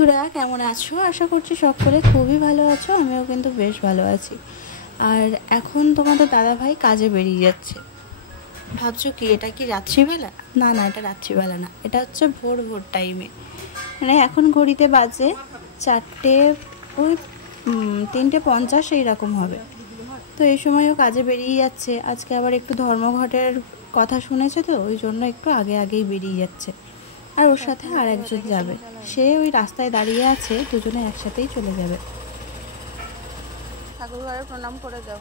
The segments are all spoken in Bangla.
বন্ধুরা, কেমন আছো? আশা করছি সকলে খুবই ভালো আছো। আমিও কিন্তু বেশ ভালো আছি। আর এখন তোমাদের দাদা ভাই কাজে বেরিয়ে যাচ্ছে। ভাবছো কি এটা কি রাত্রিবেলা? না না, এটা রাত্রিবেলা না, এটা হচ্ছে ভোর ভোর টাইমে। মানে এখন ঘড়িতে বাজে 4টে, ওই 3:50 এইরকম হবে। তো এই সময়ও কাজে বেরিয়ে যাচ্ছে। আজকে আবার একটু ধর্মঘটের কথা শুনেছে, তো ওই জন্য একটু আগেই বেরিয়ে যাচ্ছে। আর ওর সাথে আর একজন যাবে, সে ওই রাস্তায় দাঁড়িয়ে আছে, দুজনে একসাথেই চলে যাবে। ঠাকুর ঘরে প্রণাম করে যাও।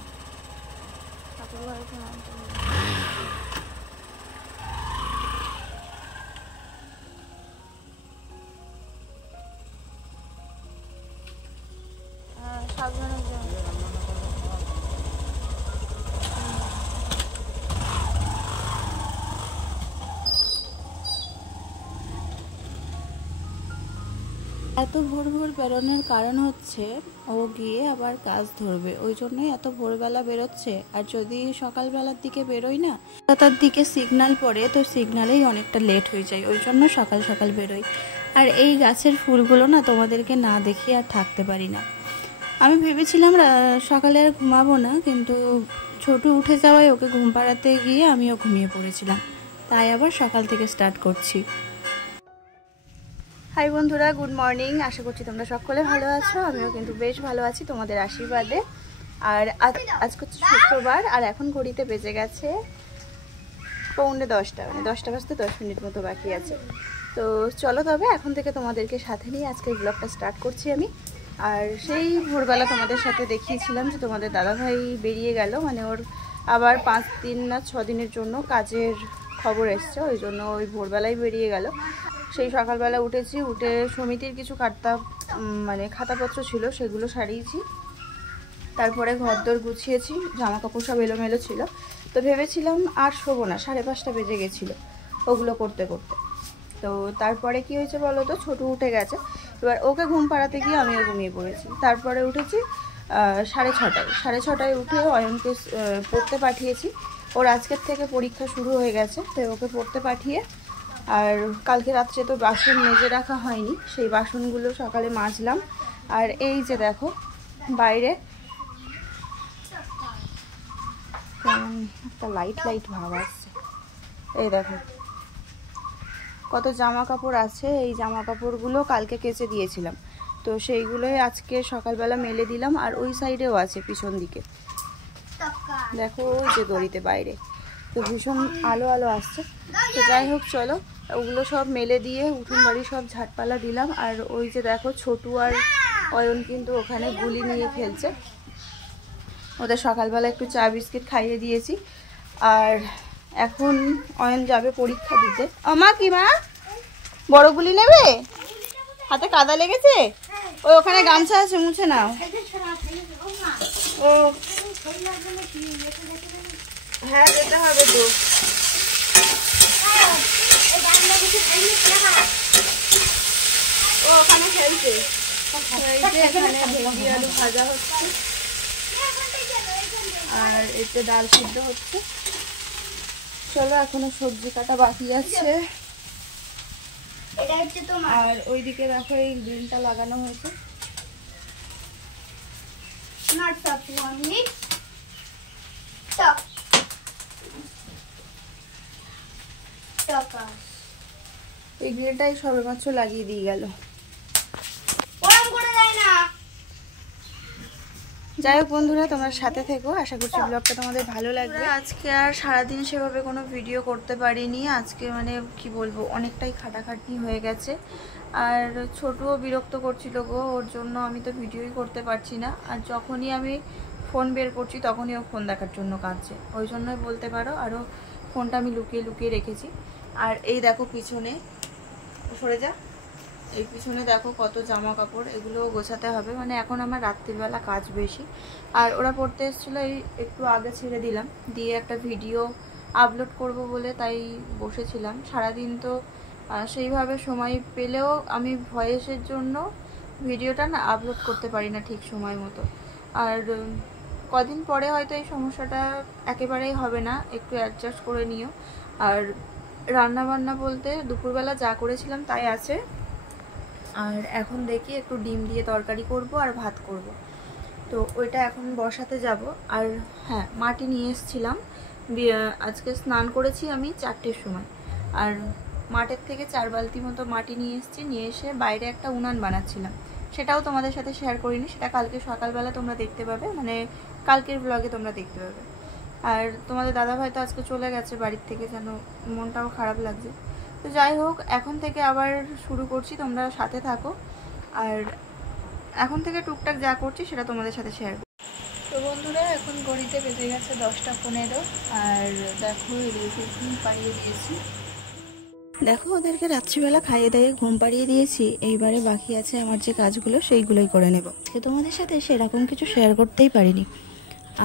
ঠাকুর ঘরে প্রণাম করে যাও। সাবধানে যাও। এত ভোর ভোর বেরোনোর কারণ হচ্ছে ও গিয়ে আবার কাজ ধরবে, ওই জন্যই এত ভোরবেলা বেরোচ্ছে। আর যদি সকালবেলার দিকে বেরোই না, তার দিকে সিগন্যাল পড়ে, তো সিগন্যালেই অনেকটা লেট হয়ে যায়, ওই জন্য সকাল সকাল বেরোই। আর এই গাছের ফুলগুলো না তোমাদেরকে না দেখিয়ে আর থাকতে পারি না। আমি ভেবেছিলাম সকালে আর ঘুমাবো না, কিন্তু ছোটু উঠে যাওয়ায় ওকে ঘুম পাড়াতে গিয়ে আমিও ঘুমিয়ে পড়েছিলাম, তাই আবার সকাল থেকে স্টার্ট করছি। হাই বন্ধুরা, গুড মর্নিং। আশা করছি তোমরা সকলে ভালো আছো। আমিও কিন্তু বেশ ভালো আছি তোমাদের আশীর্বাদে। আর আজকে হচ্ছে শুক্রবার, আর এখন ঘড়িতে বেজে গেছে 9:45, মানে 10টা বাজতে 10 মিনিট মতো বাকি আছে। তো চলো তবে এখন থেকে তোমাদেরকে সাথে নিয়ে আজকের ব্লগটা স্টার্ট করছি আমি। আর সেই ভোরবেলা তোমাদের সাথে দেখিয়েছিলাম যে তোমাদের দাদাভাই বেরিয়ে গেল, মানে ওর আবার 5 দিন না 6 দিনের জন্য কাজের খবর এসছে, ওই জন্য ওই ভোরবেলায় বেরিয়ে গেল। সেই সকালবেলা উঠেছি, উঠে সমিতির কিছু খাতাপত্র ছিল, সেগুলো সারিয়েছি। তারপরে ঘরদোর গুছিয়েছি, জামা কাপড় সব এলোমেলো ছিল। তো ভেবেছিলাম আর শোবো না, 5:30 বেজে গেছিলো ওগুলো করতে করতে। তো তারপরে কি হয়েছে বলো তো, ছোটু উঠে গেছে। এবার ওকে ঘুম পাড়াতে গিয়ে আমিও ঘুমিয়ে পড়েছি। তারপরে উঠেছি 6:30টায় উঠে অয়নকে পড়তে পাঠিয়েছি। ওর আজকের থেকে পরীক্ষা শুরু হয়ে গেছে, তো ওকে পড়তে পাঠিয়ে, আর কালকে রাত্রে তো বাসন মেজে রাখা হয়নি, সেই বাসনগুলো সকালে মাজলাম। আর এই যে দেখো বাইরে একটা লাইট ভাব আসছে, এই দেখো কত জামা কাপড় আছে। এই জামা কাপড়গুলো কালকে কেচে দিয়েছিলাম, তো সেইগুলোই আজকে সকালবেলা মেলে দিলাম। আর ওই সাইডেও আছে, পিছন দিকে দেখো ওই যে দড়িতে বাইরে, তো ভীষণ আলো আসছে। তো যাই হোক চলো, ওগুলো সব মেলে দিয়ে উঠোন বাড়ি সব ঝাড়পালা দিলাম। আর ওই যে দেখো ছোটু আর অয়ন কিন্তু ওখানে গুলি নিয়ে খেলছে। ওদের সকালবেলা একটু চা বিস্কিট খাইয়ে দিয়েছি। আর এখন অয়ন যাবে পরীক্ষা দিতে। মা কি মা বড় গুলি নেবে? হাতে কাদা লেগেছে? ওই ওখানে গামছা আছে, মুছে নাও। ও হ্যাঁ, যেতে হবে তো। ও ওখানে খেলছে। এখানে ভেন্ডি আলু ভাজা হচ্ছে, আর এতে ডাল সিদ্ধ হচ্ছে। চলো, এখনো সবজি কাটা বাকি আছে। আর ওইদিকে দেখো এই গ্রিলটা লাগানো হয়েছে। এই গ্রিলটাই সবেমাত্র লাগিয়ে দিয়ে গেল। যাই হোক বন্ধুরা, তোমরা সাথে থেকো, আশা করছি ব্লগটা তোমাদের ভালো লাগবে। আজকে আর সারাদিন সেভাবে কোনো ভিডিও করতে পারিনি। আজকে মানে কি বলবো, অনেকটাই খাটাখাটনি হয়ে গেছে। আর ছোটুও বিরক্ত করছিল গো, ওর জন্য আমি তো ভিডিওই করতে পারছি না। আর যখনই আমি ফোন বের করছি তখনই ও ফোন দেখার জন্য কাঁদছে, ওই জন্যই বলতে পারো। আরও ফোনটা আমি লুকিয়ে রেখেছি। আর এই দেখো পিছনে, সরে যা, এই পিছনে দেখো কত জামা কাপড়, এগুলো গোছাতে হবে। মানে এখন আমার রাত্রিবেলা কাজ বেশি। আর ওরা পড়তে এসেছিলো, এই একটু আগে ছেড়ে দিলাম, দিয়ে একটা ভিডিও আপলোড করব বলে তাই বসেছিলাম। সারাদিন তো সেইভাবে সময় পেলেও আমি ভয়েসের জন্য ভিডিওটা না আপলোড করতে পারি না ঠিক সময় মতো। আর কদিন পরে হয়তো এই সমস্যাটা একেবারেই হবে না, একটু অ্যাডজাস্ট করে নিও। আর রান্না বান্না বলতে দুপুরবেলা যা করেছিলাম তাই আছে। আর এখন দেখি একটু ডিম দিয়ে তরকারি করব আর ভাত করব। তো ওইটা এখন বসাতে যাব। আর হ্যাঁ, মাটি নিয়ে এসেছিলাম, আজকে স্নান করেছি আমি 4টের সময়। আর মাঠের থেকে 4 বালতি মতো মাটি নিয়ে এসেছি, নিয়ে এসে বাইরে একটা উনান বানাচ্ছিলাম। সেটাও তোমাদের সাথে শেয়ার করিনি, সেটা কালকে সকালবেলা তোমরা দেখতে পাবে, মানে কালকের ব্লগে তোমরা দেখতে পাবে। আর তোমাদের দাদাভাই তো আজকে চলে গেছে বাড়ির থেকে, যেন মনটাও খারাপ লাগছে। তো যাই হোক, এখন থেকে আবার শুরু করছি, তোমরা সাথে থাকো। আর এখন থেকে টুকটাক যা করছি সেটা তোমাদের সাথে শেয়ার করছি। তো বন্ধুরা, এখন ঘড়িতে বেজে গেছে 10টা 15। আর দেখো, এদেরকে ঘুম পাড়িয়ে দিয়েছি। দেখো, ওদেরকে রাত্রিবেলা খাইয়ে দিয়ে ঘুম পাড়িয়ে দিয়েছি। এইবারে বাকি আছে আমার যে কাজগুলো, সেইগুলোই করে নেব। আজকে তোমাদের সাথে সেরকম কিছু শেয়ার করতেই পারিনি।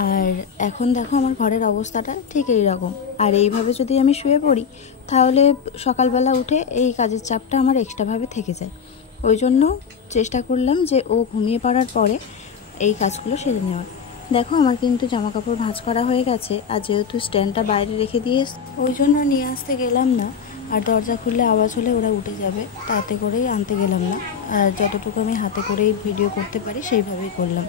আর এখন দেখো, আমার ঘরের অবস্থাটা ঠিক এই রকম। আর এইভাবে যদি আমি শুয়ে পড়ি, তাহলে সকালবেলা উঠে এই কাজের চাপটা আমার এক্সট্রাভাবে থেকে যায়। ওই জন্য চেষ্টা করলাম যে ও ঘুমিয়ে পড়ার পরে এই কাজগুলো সেরে নেওয়ার। দেখো, আমার কিন্তু জামা কাপড় ভাঁজ করা হয়ে গেছে। আর যেহেতু স্ট্যান্ডটা বাইরে রেখে দিয়ে ওই জন্য নিয়ে আসতে গেলাম না। আর দরজা খুললে আওয়াজ হলে ওরা উঠে যাবে, তাতে করেই আনতে গেলাম না। আর যতটুকু আমি হাতে করেই ভিডিও করতে পারি সেইভাবেই করলাম।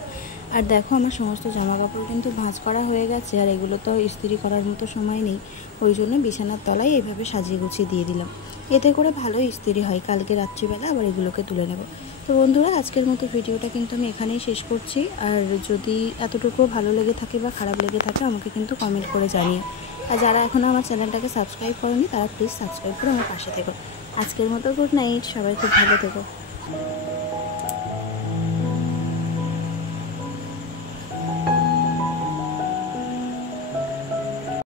আর দেখো, আমার সমস্ত জামা কাপড় কিন্তু ভাঁজ করা হয়ে গেছে। আর এগুলো তো ইস্ত্রি করার মতো সময় নেই, ওই জন্য বিছানার তলায় এইভাবে সাজিয়ে গুছিয়ে দিয়ে দিলাম। এতে করে ভালো ইস্ত্রি হয়। কালকে রাত্রিবেলা আবার এগুলোকে তুলে নেব। তো বন্ধুরা, আজকের মতো ভিডিওটা কিন্তু আমি এখানেই শেষ করছি। আর যদি এতটুকু ভালো লেগে থাকে বা খারাপ লেগে থাকে, আমাকে কিন্তু কমেন্ট করে জানিয়ে। আর যারা এখনও আমার চ্যানেলটাকে সাবস্ক্রাইব করেনি, তারা প্লিজ সাবস্ক্রাইব করে আমার পাশে থেকো। আজকের মতো গুড নাইট, সবাই খুব ভালো থেকো।